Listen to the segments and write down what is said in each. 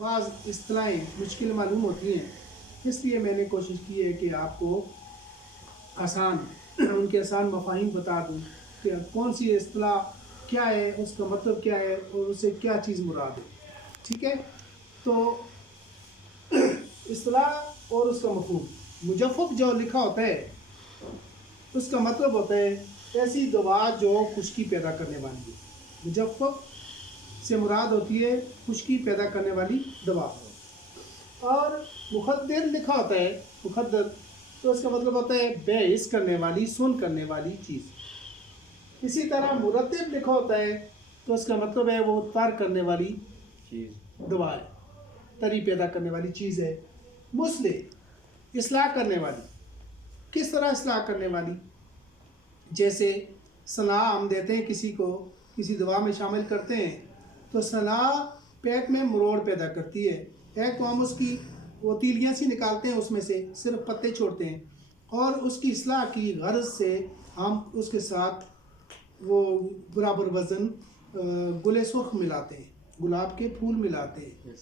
बाज़ इस्तिलाहें मुश्किल मालूम होती हैं, इसलिए मैंने कोशिश की है कि आपको आसान उनके आसान मफ़ाहीम बता दूँ कि कौन सी इस्तिलाह क्या है, उसका मतलब क्या है और उससे क्या चीज़ मुराद है। ठीक है, तो इस्तिलाह और उसका मफ़हूम। मुजफ़्फ़फ़ जो लिखा होता है उसका मतलब होता है ऐसी दवा जो खुश्की पैदा करने वाली है। मुजफ़्फ़फ़ से मुराद होती है खुश्की पैदा करने वाली दवा। और मुख़द्दिर लिखा होता है, मुख़द्दिर तो इसका मतलब होता है बहस करने वाली, सुन करने वाली चीज़। इसी तरह मुरत्तिब लिखा होता है तो इसका मतलब है वो तर करने वाली चीज़, दवा है, तरी पैदा करने वाली चीज़ है। मुस्लिह इस्लाह करने वाली, किस तरह इस्लाह करने वाली, जैसे सलाह हम देते हैं किसी को, किसी दवा में शामिल करते हैं तो सलाह पेट में मरोड़ पैदा करती है। एक तो हम उसकी वो तीलियाँ सी निकालते हैं, उसमें से सिर्फ पत्ते छोड़ते हैं और उसकी इस्लाह की गर्ज से हम उसके साथ वो बराबर वज़न गुले सुर्ख मिलाते हैं, गुलाब के फूल मिलाते हैं।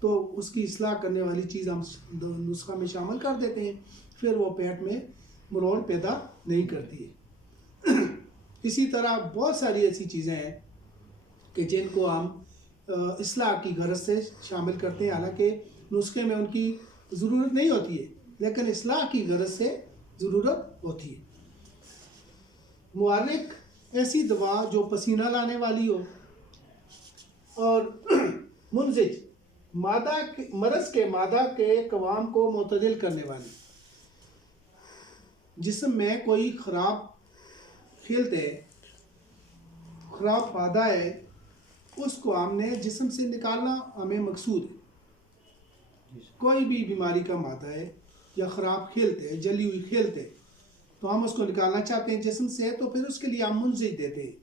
तो उसकी इस्लाह करने वाली चीज़ हम नुस्खा में शामिल कर देते हैं, फिर वो पेट में मरोड़ पैदा नहीं करती है। इसी तरह बहुत सारी ऐसी चीज़ें हैं कि जिनको हम इस्लाह की गरज से शामिल करते हैं, हालांकि नुस्खे में उनकी ज़रूरत नहीं होती है, लेकिन इस्लाह की गरज से ज़रूरत होती है। मुआरिक ऐसी दवा जो पसीना लाने वाली हो, और मुनजिज मरज़ के मादा के कवाम को मुतदिल करने वाली। जिस्म में कोई ख़राब खिलत है, ख़राब मादा है, उसको हमने जिस्म से निकालना हमें मकसूद है। कोई भी बीमारी का मादा है या ख़राब खिलत है, जली हुई खिलत है, तो हम उसको निकालना चाहते हैं जिस्म से, तो फिर उसके लिए हम मुनजिज देते हैं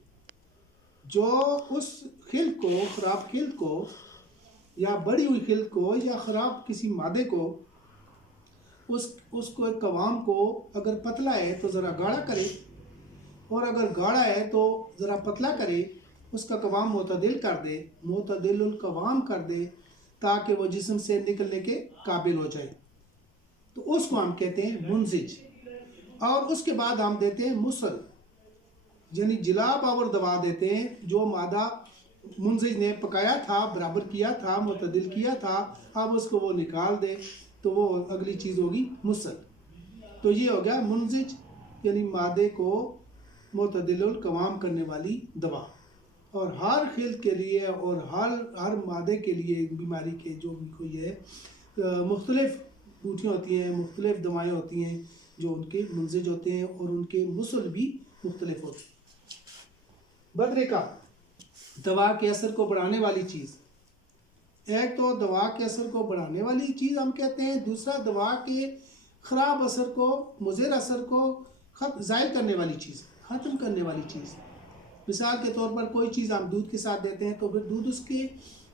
जो उस खिल को, ख़राब खिल को या बड़ी हुई खिल को या ख़राब किसी मादे को, उसको एक कवाम को अगर पतला है तो ज़रा गाढ़ा करे और अगर गाढ़ा है तो ज़रा पतला करे, उसका कवाम मुतदिल कर दे, मुतदिलुल कवाम कर दे, ताकि वो जिस्म से निकलने के काबिल हो जाए, तो उसको हम कहते हैं मुनजिज। और उसके बाद हम देते हैं मुसल, यानी जिला पावर दवा देते हैं जो मादा मुनजिज ने पकाया था, बराबर किया था, मुतदिल किया था, अब उसको वो निकाल दे तो वो अगली चीज़ होगी मुसल। तो ये हो गया मुनजिज, यानी मादे को मुतदिलुल कवाम करने वाली दवा। और हर खिल के लिए और हर मादे के लिए, बीमारी के जो भी कोई है, मुख्तलिफ बूटियाँ होती हैं, मुख्तलिफ दवाएँ होती हैं जो उनके मुनजिज होते हैं और उनके मुसल भी मुख्तलिफ होते हैं। बदरिका दवा के असर को बढ़ाने वाली चीज़। एक तो दवा के असर को बढ़ाने वाली चीज़ हम कहते हैं, दूसरा दवा के ख़राब असर को, मुज़िर असर को ज़ायल करने वाली चीज़, ख़त्म करने वाली चीज़। मिसाल के तौर पर कोई चीज़ हम दूध के साथ देते हैं तो फिर दूध उसकी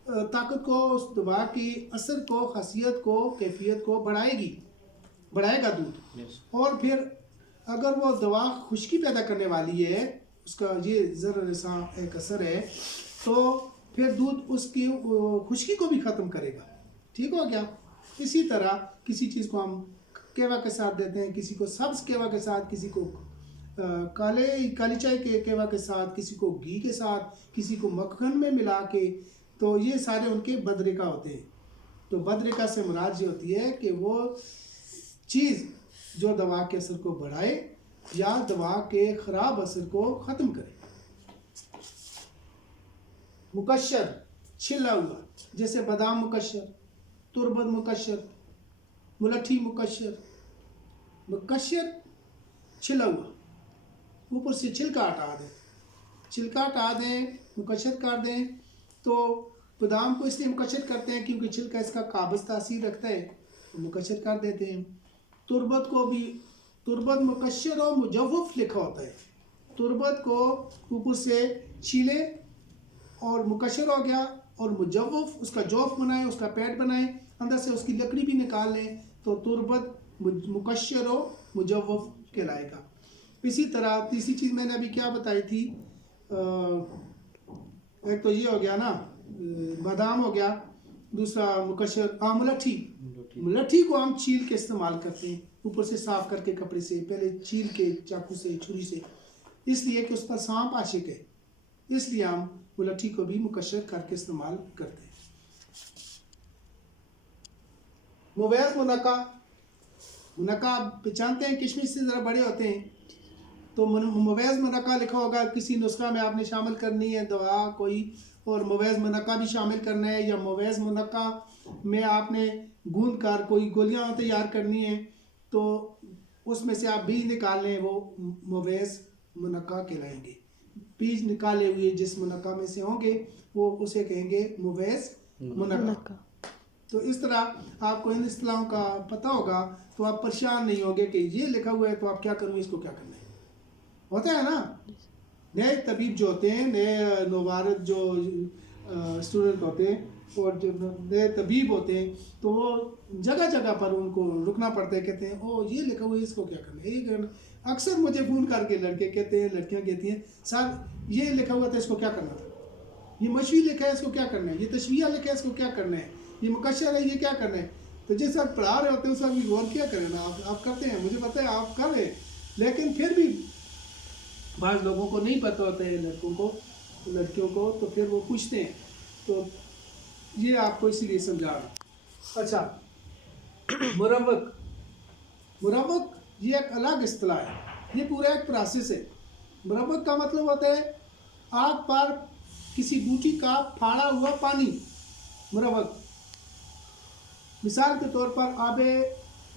ताकत को, उस दवा के असर को, खासियत को, कैफियत को बढ़ाएगा दूध। और फिर अगर वो दवा खुश्की पैदा करने वाली है, उसका ये ज़रा एक असर है, तो फिर दूध उसकी खुश्की को भी ख़त्म करेगा। ठीक हो गया। इसी तरह किसी चीज़ को हम केवा के साथ देते हैं, किसी को सब्ज़ केवा के साथ, किसी को काली चाय के केवा के साथ, किसी को घी के साथ, किसी को मक्खन में मिला के, तो ये सारे उनके बदरिका होते हैं। तो बदरिका से मुराद ये होती है कि वो चीज़ जो दवा के असर को बढ़ाए या दवा के ख़राब असर को ख़त्म करे। मुकश्शर छिला हुआ, जैसे बादाम मुकश्शर, तुरबत मुकश्शर, मुलट्ठी मुकश्शर। मुकश्शर छिला हुआ, ऊपर से छिलका हटा दें, छिलका हटा दें, मुकश्शर कर दें। तो बादाम को इसलिए मुकश्शर करते हैं क्योंकि छिलका इसका काबिज़ तासीर रखता है, तो मुकश्शर कर देते हैं। तुरबत को भी, तुरबत मुकश्शर और मुजव्वफ़ लिखा होता है। तुरबत को ऊपर से छीले और मुकश्शर हो गया, और मुजव्वफ़ उसका जौफ़ बनाए, उसका पैड बनाए, अंदर से उसकी लकड़ी भी निकाल लें, तो तुरबत मुकश्शर और मुजव्वफ़ कहलाएगा। इसी तरह तीसरी चीज़ मैंने अभी क्या बताई थी, एक तो ये हो गया ना, बादाम हो गया, दूसरा मुकशर मुलट्ठी। मुलट्ठी को हम छील के इस्तेमाल करते हैं, ऊपर से साफ करके कपड़े से, पहले छील के चाकू से, छुरी से, इसलिए कि उस पर सांप आशिक है, इसलिए हम मुलट्ठी को भी मुकशर करके इस्तेमाल करते हैं। मुवैज़ मुनक्का, मुनक्का आप पहचानते हैं, किशमिश से ज़रा बड़े होते हैं। तो मुवैज़ मुनक्का लिखा होगा, किसी नुस्खा में आपने शामिल करनी है दवा कोई, और मुवैज़ मुनक्का भी शामिल करना है, या मुवैज़ मुनक्का में आपने गूंद कर कोई गोलियां तैयार करनी है, तो उसमें से आप बीज निकाल लें, वो मुवैज़ मुनक्का कहलाएंगे। बीज निकाले हुए जिस मुनक्का में से होंगे वो उसे कहेंगे मुवैज़ मुनक्का। तो इस तरह आपको इन इस्तिलाहों का पता होगा, तो आप परेशान नहीं होंगे कि ये लिखा हुआ है तो आप क्या करूँ, इसको क्या करना है। होता है ना, नए तबीब जो होते हैं, नए नौवारद जो स्टूडेंट होते हैं और जो नए तबीब होते हैं, तो वो जगह जगह पर उनको रुकना पड़ता है, कहते हैं ओ ये लिखा हुआ है, इसको क्या करना है, ये करना। अक्सर मुझे फ़ोन करके लड़के कहते हैं, लड़कियां कहती हैं, सर ये लिखा हुआ था, इसको क्या करना था, ये मशवी लिखा है, इसको क्या करना है, ये तशवीया लिखा है, इसको क्या करना है, ये मुकशर है, ये क्या करना है। तो जिस वक्त पढ़ा रहे होते हैं उस वक्त भी गौर किया करें ना, आप करते हैं, मुझे पता है आप कर रहे हैं, लेकिन फिर भी बाज़ लोगों को नहीं पता होता है, लड़कों को, लड़कियों को, तो फिर वो पूछते हैं। तो ये आपको इसीलिए समझा रहा। अच्छा, मुरव्वक, मुरव्वक ये एक अलग इस्तिलाह है, ये पूरा एक प्रोसेस है। मुरव्वक का मतलब होता है आग पर किसी बूटी का फाड़ा हुआ पानी, मुरव्वक। मिसाल के तौर पर आबे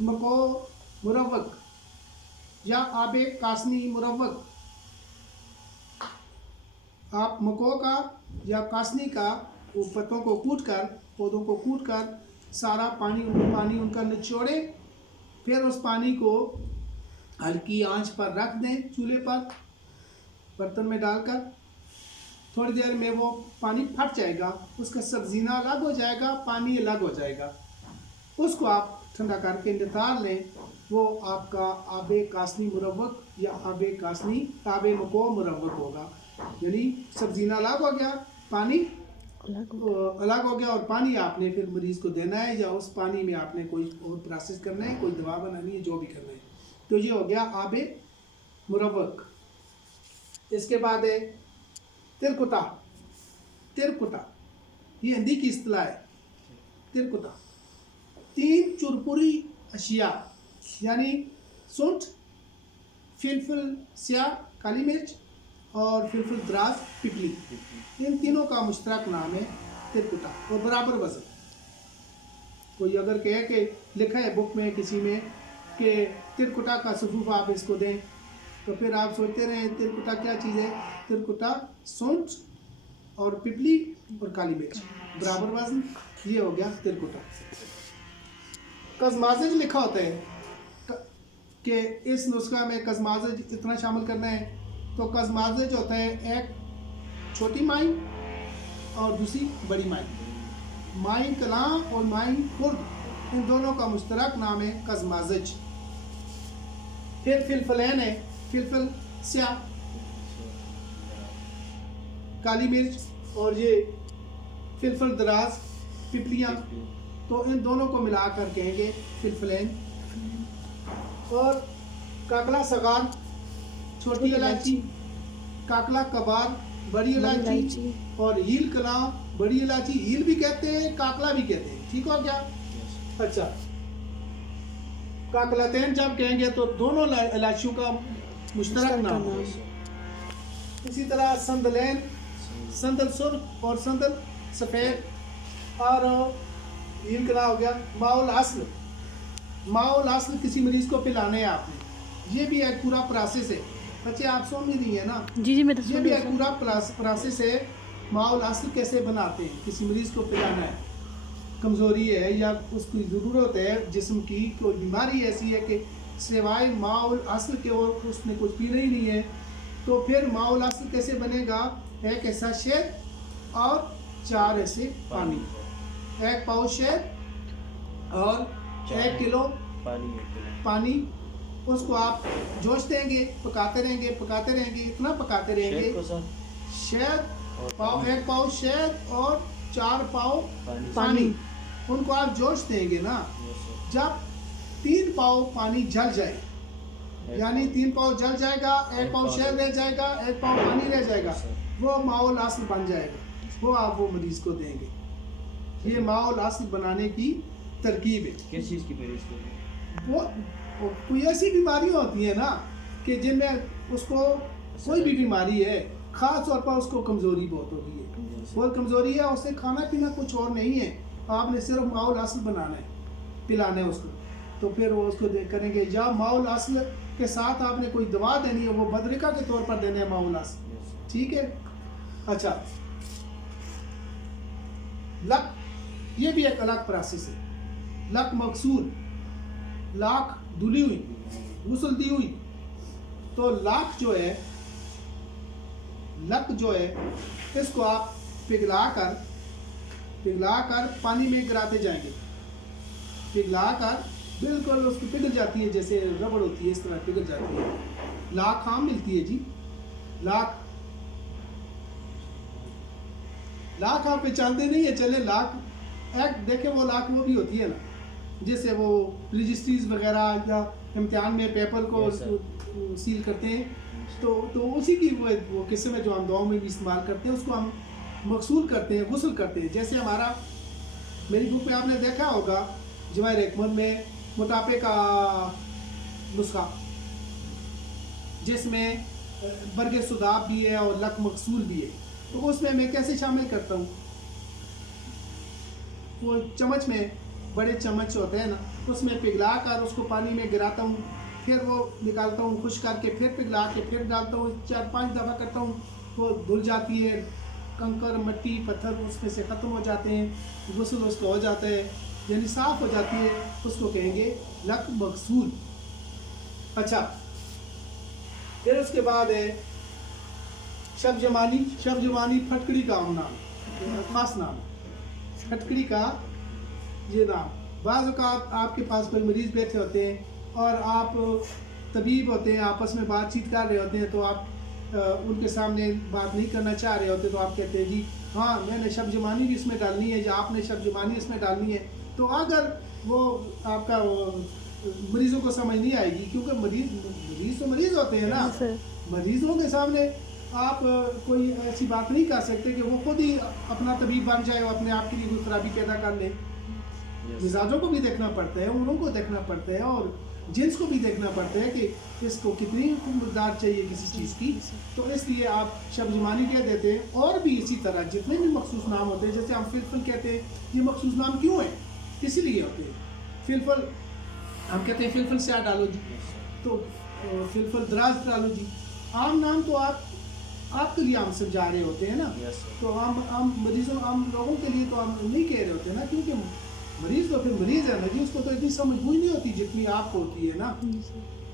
मको मुरव्वक या आबे कासनी मुरव्वक। आप मको का या कासनी का वो पत्तों को कूट कर, पौधों को कूट कर सारा पानी उनका निचोड़े, फिर उस पानी को हल्की आंच पर रख दें, चूल्हे पर बर्तन में डालकर। थोड़ी देर में वो पानी फट जाएगा, उसका सब्जीना अलग हो जाएगा, पानी अलग हो जाएगा। उसको आप ठंडा करके नितार लें, वो आपका आबे कासनी मुरव्वक या आबे कासनी आबे मको मुरव्वक होगा। यानी सब्जीना अलग हो गया, पानी अलग हो गया, और पानी आपने फिर मरीज़ को देना है, या उस पानी में आपने कोई और प्रोसेस करना है, कोई दवा बनानी है, जो भी करना है। तो ये हो गया आबे मुरव्वक। इसके बाद है तिरकुता। तिरकुता ये हिंदी की इस्तिलाह है। तिरकुता 3 चुरपुरी अशिया यानी सूंठ, फिलफिल स्याह काली मिर्च और फिलफिल दराज पिपली, इन तीनों का मुश्तरक नाम है तिरकुता, और बराबर वजन। कोई अगर कहे कि लिखा है बुक में किसी में कि तिरकुटा का सफूफ आप इसको दें, तो फिर आप सोचते रहे तिरकुटा क्या चीज़ है। तिरकुटा सूंठ और पिपली और काली मिर्च बराबर वजन, ये हो गया तिरकुटा। कज़माज़ज लिखा होता है कि इस नुस्खा में कज़माज़ज इतना शामिल करना है। तो कज़माज़ज होता है एक छोटी माइन और दूसरी बड़ी माइन। माइन कलां और माइन खुर्द, इन दोनों का मुश्तरक नाम है कज़माज़ज। फिर फिलफिलैन है, फिलफिल स्याह काली मिर्च, और ये फिलफिल दराज पिपलियाँ, तो इन दोनों को मिलाकर कहेंगे फिलफिलैन। और काकला सगार छोटी इलायची, काकला कबार बड़ी इलायची, और हील कला बड़ी इलायची, हील भी कहते हैं, काकला भी कहते हैं। ठीक हो गया। अच्छा, काकलातैन जब कहेंगे तो दोनों इलायचियों का मुश्तरक नाम है। इसी तरह संदलैन, संदल सुर्ख और संदल सफ़ेद, और हील कला हो गया। माउल अस्ल, माउल अस्ल किसी मरीज़ को पिलाने हैं आपने, ये भी एक पूरा प्रोसेस है। बच्चे आप सुन भी रही है ना? जी मैं तो ये भी एक पूरा प्रोसेस है। माउल अस्ल कैसे बनाते हैं, किसी मरीज़ को पिलाना है, कमज़ोरी है या उसकी ज़रूरत है जिस्म की, कोई बीमारी ऐसी है कि सिवाय माउल अस्ल के और उसने कुछ पीना ही नहीं है, तो फिर माउल अस्ल कैसे बनेगा। एक ऐसा शहद और 4 ऐसे पानी, 1 पाउच शहद और 1 किलो पानी, उसको आप जोश देंगे, पकाते रहेंगे पकाते रहेंगे, इतना पकाते रहेंगे। शहद 1 पाउच शहद और 4 पाव पानी, उनको आप जोश देंगे ना, जब 3 पाव पानी जल जाए, यानी 3 पाव जल जाएगा, 1 पाव शहद रह जाएगा, 1 पाव पानी रह जाएगा, वो माउल असल बन जाएगा, वो आप वो मरीज को देंगे। ये माउल असल बनाने की तरकीब है। किस चीज़ की मरीज को? वो कोई ऐसी बीमारियाँ होती है ना कि जिनमें उसको कोई भी बीमारी है, ख़ास तौर पर उसको कमज़ोरी बहुत होगी है, बहुत कमज़ोरी है, उससे खाना पीना कुछ और नहीं है, आपने सिर्फ माउल असल बनाना है, पिलाना है उसको, तो फिर वो उसको करेंगे। या माउल असल के साथ आपने कोई दवा देनी है, वो बदरिका के तौर पर देने है माउल असल, ठीक है। अच्छा, लक, ये भी एक अलग प्रोसेस है। लक मकसूल, लाख धुली हुई, गुसल दी हुई, तो लाख जो है, लक जो है, इसको आप पिघलाकर पानी में गिराते जाएंगे, पिघलाकर बिल्कुल उसको पिघल जाती है, जैसे रबड़ होती है इस तरह पिघल जाती है। लाख आम मिलती है जी, लाख आप पहचानते नहीं है, चले लाख एक देखे, वो लाख वो भी होती है ना, जैसे वो रजिस्ट्रीज वगैरह या इम्तिहान में पेपर को सील करते हैं, तो उसी की वो किस्म है जो हम दुआओं में भी इस्तेमाल करते हैं, उसको हम मकसूल करते हैं, गुस्ल करते हैं। जैसे हमारा, मेरी बुक में आपने देखा होगा जवाहिर हिकमत में मोटापे का नुस्खा, जिसमें बरगे सुदाब भी है और लक मकसूल भी है, तो उसमें मैं कैसे शामिल करता हूँ, वो चम्मच में, बड़े चम्मच होते हैं ना, उसमें पिघला कर उसको पानी में गिराता हूँ, फिर वो निकालता हूँ, खुश करके फिर पिघला के फिर डालता हूँ, 4-5 दफ़ा करता हूँ, वो धुल जाती है, कंकर मट्टी पत्थर उसमें से ख़त्म हो जाते हैं, गुस्ल उसको हो जाता है, यानी साफ़ हो जाती है, उसको कहेंगे लक मकसूल। अच्छा, फिर उसके बाद है शब जमानी फटकड़ी का आम नाम, खास नाम, फटकड़ी का ये नाम। बाज़ औक़ात आपके पास कोई मरीज़ बैठे होते हैं और आप तबीब होते हैं, आपस में बातचीत कर रहे होते हैं, तो आप उनके सामने बात नहीं करना चाह रहे होते, तो आप कहते हैं जी हाँ मैंने शब जमानी भी इसमें डालनी है, या आपने शब जमानी इसमें डालनी है, तो अगर वो आपका मरीज़ों को समझ नहीं आएगी, क्योंकि मरीज़ तो मरीज़ होते हैं ना, मरीज़ों के सामने आप कोई ऐसी बात नहीं कर सकते कि वो खुद ही अपना तबीब बन जाए और अपने आप के लिए कोई खराबी पैदा कर ले। मिजाजों को भी देखना पड़ता है, उम्रों को देखना पड़ता है, और जिन्स को भी देखना पड़ता है कि इसको कितनी मकदार चाहिए किसी चीज़ की, तो इसलिए आप शब जमानी कह देते हैं। और भी इसी तरह जितने भी मखसूस नाम होते हैं, जैसे हम फिलफल कहते हैं, ये मखसूस नाम क्यों है, इसीलिए होते हैं। फिलफल हम कहते हैं फिलफल स्याह डालो जी, तो फिलफल दराज डालो जी। आम नाम तो आपके लिए हम समझा रहे होते हैं ना, तो हम मरीजों, हम लोगों के लिए तो हम नहीं कह रहे होते ना, क्योंकि मरीज़ तो फिर मरीज़ है ना जी, उसको तो इतनी समझ हुई नहीं होती जितनी आपको होती है ना।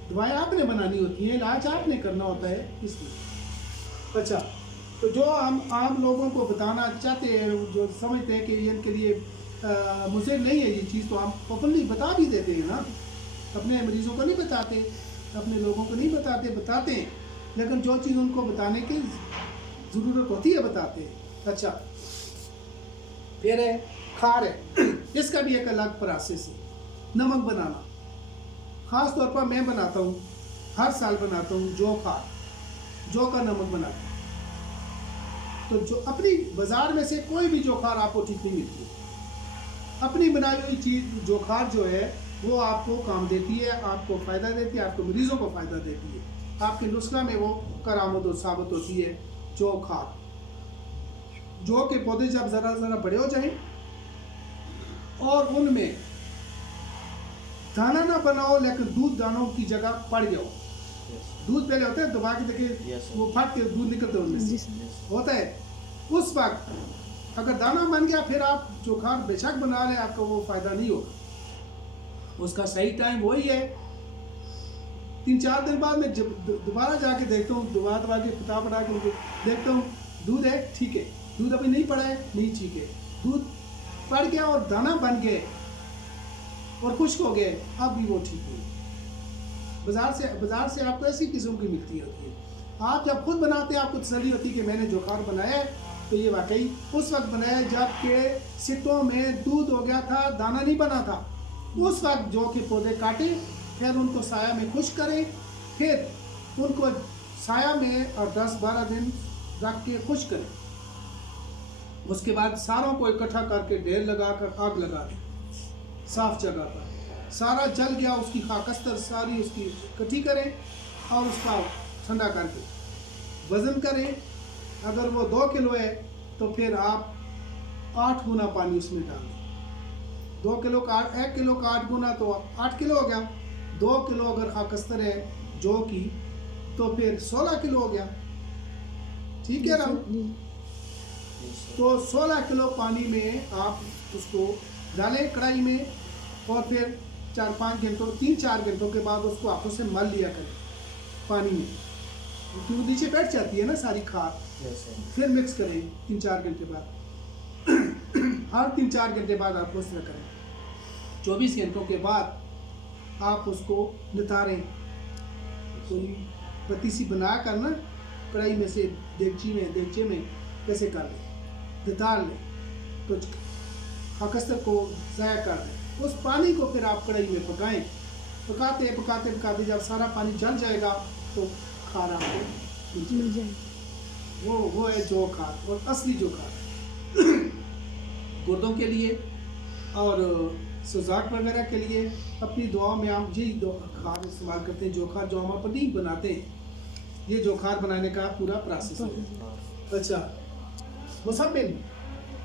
दवाएं आपने बनानी होती हैं, इलाज आपने करना होता है, इसलिए। अच्छा, तो जो हम आम लोगों को बताना चाहते हैं, जो समझते हैं कि इनके लिए मुझे नहीं है ये चीज़, तो हम ओपनली बता भी देते हैं ना, अपने मरीज़ों को नहीं बताते, अपने लोगों को नहीं बताते हैं, लेकिन जो चीज़ उनको बताने की ज़रूरत होती है बताते हैं। अच्छा, फिर है खार है, इसका भी एक अलग प्रोसेस है। नमक बनाना, ख़ास तौर पर मैं बनाता हूँ, हर साल बनाता हूँ जौ का नमक बनाता हूँ। तो जो अपनी बाज़ार में से कोई भी जोखार आपको ठीक नहीं मिलती, अपनी बनाई हुई चीज़ जोखार जो है वो आपको काम देती है, आपको फ़ायदा देती है, आपको मरीज़ों को फ़ायदा देती है, आपके नुस्खा में वो करामद साबित होती है। जोखार, जौ के पौधे जब ज़रा बड़े हो जाएं और उनमें दाना ना बनाओ, लेकिन दूध दानों की जगह पड़ जाओ। दूध पहले होते हैं, दबा के देखिए वो फट के दूध निकलते हैं उनमें से होता है। उस वक्त अगर दाना बन गया, फिर आप जोखार बेशक बना लें, आपको वो फ़ायदा नहीं होगा। उसका सही टाइम वही है, 3-4 दिन बाद मैं जब दोबारा जाके देखता हूँ, दोबारा के किताब पढ़ा के देखता हूँ, दूध है ठीक है, दूध अभी नहीं पड़ा है नहीं ठीक है, दूध पड़ गया और दाना बन गए और खुश्क हो गए, अब भी वो ठीक है। बाज़ार से आपको ऐसी किस्म की मिलती होती है। आप जब खुद बनाते हैं आपको तसल्ली होती है कि मैंने जोखार बनाया है, तो ये वाकई उस वक्त बनाया जब के सिट्टों में दूध हो गया था, दाना नहीं बना था। उस वक्त जौ के पौधे काटे, फिर उनको साया में खुश करें, फिर उनको साया में और 10-12 दिन रख के खुश करें। उसके बाद सारों को इकट्ठा करके ढेर लगाकर आग लगा दें साफ जगह पर। सारा जल गया, उसकी खाकस्तर सारी उसकी इकट्ठी करें और उसका ठंडा करके वज़न करें। अगर वो 2 किलो है तो फिर आप 8 गुना पानी उसमें डालें। 2 किलो का 1 किलो का 8 गुना तो 8 किलो हो गया। 2 किलो अगर खाकस्तर है जौ की तो फिर 16 किलो हो गया। ठीक है ना? तो 16 किलो पानी में आप उसको डालें कढ़ाई में और फिर 4-5 घंटों 3-4 घंटों के बाद उसको हाथों से मल लिया करें पानी में, क्योंकि नीचे बैठ जाती है ना सारी खाद। फिर मिक्स करें 3-4 घंटे बाद। हर 3-4 घंटे बाद आप उस तरह करें। 24 घंटों के बाद आप उसको नितारें। कोई पतीसी बना कर ना कढ़ाई में से देगचे में कैसे कर लें, नितार लें, तो खाकस्तर को ज़ाया कर दें। उस पानी को फिर आप कढ़ाई में पकाएं। पकाते पकाते जब सारा पानी जल जाएगा तो खार आपको मिल जाएगा। वो है जौ खार, और असली जौ खार गुर्दों के लिए और सुजाक वगैरह के लिए अपनी दुआओं में हम यही खार इस्तेमाल करते हैं। जो खार जो हम अपनी बनाते हैं, ये जो खार बनाने का पूरा प्रोसेस है। अच्छा,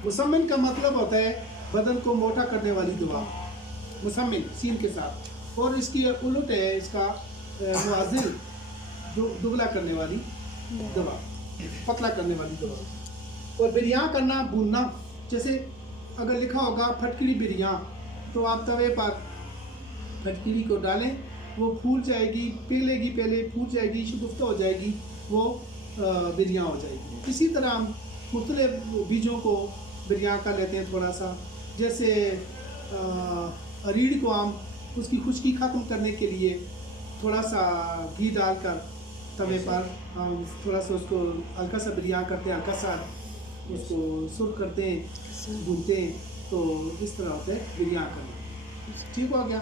मुसम्मिन का मतलब होता है बदन को मोटा करने वाली दवा, मुसम्मिन सीन के साथ। और इसकी उलट है इसका मुआजिल, जो दुबला करने वाली दवा, पतला करने वाली दवा। और बिरयान करना, भूनना, जैसे अगर लिखा होगा फटकरी बिरयान, तो आप तवे पर फटकरी को डालें, वो फूल जाएगी, पेलेगी, पहले फूल जाएगी, शगुफ्ता हो जाएगी, वो बिरयान हो जाएगी। इसी तरह हम मुख्तलिफ बीजों को बिरयान कर लेते हैं थोड़ा सा। जैसे रीढ़ को हम उसकी खुश्की ख़त्म करने के लिए थोड़ा सा घी डालकर तवे पर हम थोड़ा सा उसको हल्का सा बिरयान करते हैं, हल्का सा उसको सुर करते हैं, भूनते हैं, तो इस तरह होता है बिरयान करना। ठीक हो गया।